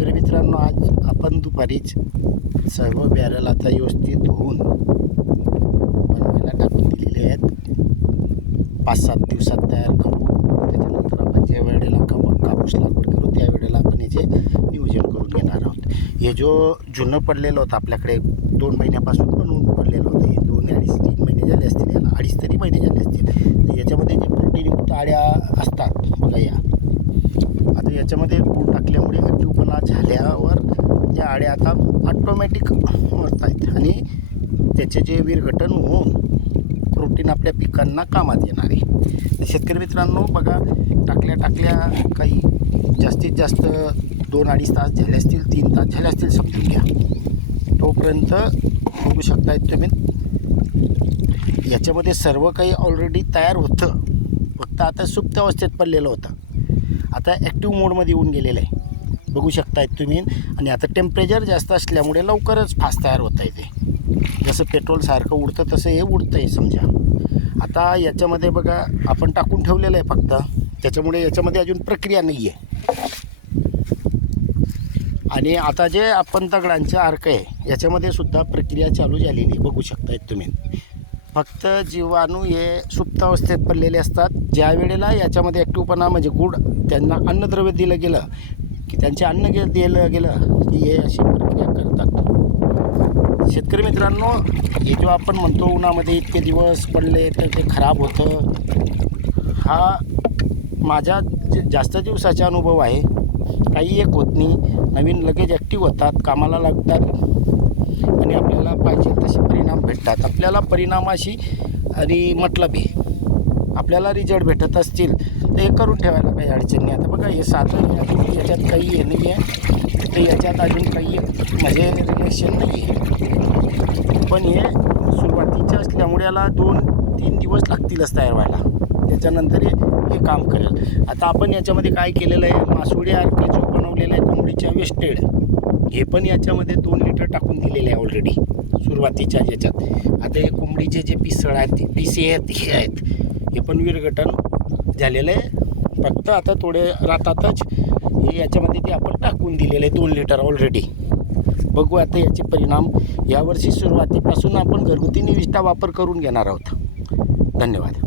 शेतकरी मित्रांनो, आज आपण दुपारीच सर्व बॅरल आता व्यवस्थित धुवून बनवायला टाकून दिलेले आहेत. 5-7 दिवसात तयार करू. त्याच्यानंतर आपण ज्या वेळेला कापूस लागवड करू त्या वेळेला आपण याचे नियोजन करून घेणार आहोत. हे जो जुनं पडलेलं होतं आपल्याकडे 2 महिन्यापासून बनवून पडलेलं होतं, हे 2-3 महिने झाले असतील, याला 2.5 तरी महिने झाले असतील. तर याच्यामध्ये जे प्रोटीनयुक्त आळ्या असतात बघा, या आता याच्यामध्ये पूड टाकल्यामुळे ॲक्टिव्हपणा झाल्यावर या आळ्या आता ऑटोमॅटिक मरत आहेत आणि त्याचे जे विरघटन होऊन प्रोटीन आपल्या पिकांना कामात येणार आहे. तर शेतकरी मित्रांनो बघा, टाकल्या काही जास्तीत जास्त 2-2.5 तास झाले असतील, 3 तास झाले असतील समजून घ्या. तोपर्यंत बघू शकताय तुम्ही, याच्यामध्ये सर्व काही ऑलरेडी तयार होतं, फक्त आता सुप्त अवस्थेत पडलेलं होतं. आता ॲक्टिव्ह मोडमध्ये येऊन गेलेलं आहे, बघू शकताय तुम्ही. आणि आता टेम्परेचर जास्त असल्यामुळे लवकरच फास्ट तयार होत आहे. ते जसं पेट्रोलसारखं उडतं तसं हे उडतं आहे समजा. आता याच्यामध्ये बघा आपण टाकून ठेवलेलं आहे फक्त, त्याच्यामुळे याच्यामध्ये अजून प्रक्रिया नाही आहे. आणि आता जे आपण दगडांचे अर्क आहे याच्यामध्ये सुद्धा प्रक्रिया चालू झालेली आहे, बघू शकताय तुम्ही. फक्त जीवाणू हे सुप्त अवस्थेत पडलेले असतात. ज्या वेळेला याच्यामध्ये ॲक्टिव्हपणा म्हणजे गुड त्यांना अन्नद्रव्य दिलं गेलं की त्यांचे अन्न दिलं गेलं की हे अशी प्रक्रिया करतात. शेतकरी मित्रांनो, हे जो आपण म्हणतो उन्हामध्ये इतके दिवस पडले तर ते खराब होतं, हा माझा जास्त दिवसाचा अनुभव आहे. काही एक होत नाही, नवीन लगेच ॲक्टिव्ह होतात, कामाला लागतात आणि आपल्याला पाहिजे तसे परिणाम भेटतात. आपल्याला परिणामाशी आणि मतलब आहे, आपल्याला रिझल्ट भेटत असतील तर हे करून ठेवायला काही अडचण नाही. आता बघा हे साधं याच्यात काही हे नाही आहे, तर याच्यात अजून काही म्हणजे रिलेशन नाही आहे. पण हे सुरुवातीचे असल्यामुळे याला 2-3 दिवस लागतीलच तयार व्हायला, त्याच्यानंतर हे काम करेल. आता आपण याच्यामध्ये काय केलेलं आहे, मासोळी अर्क जो बनवलेला आहे कोंबडीच्या वेस्टेड, हे पण याच्यामध्ये 2 लिटर टाकून दिलेले आहे ऑलरेडी सुरुवातीच्या याच्यात. आता हे कोंबडीचे जे पिसळ आहेत, पिसे आहेत, हे आहेत, हे पण विरघटन झालेलं आहे. फक्त आता थोडे रातातच हे याच्यामध्ये ते आपण टाकून दिलेले आहे 2 लिटर ऑलरेडी. बघू आता याचे परिणाम. यावर्षी सुरुवातीपासून आपण घरगुती निविष्ठा वापर करून घेणार आहोत. धन्यवाद.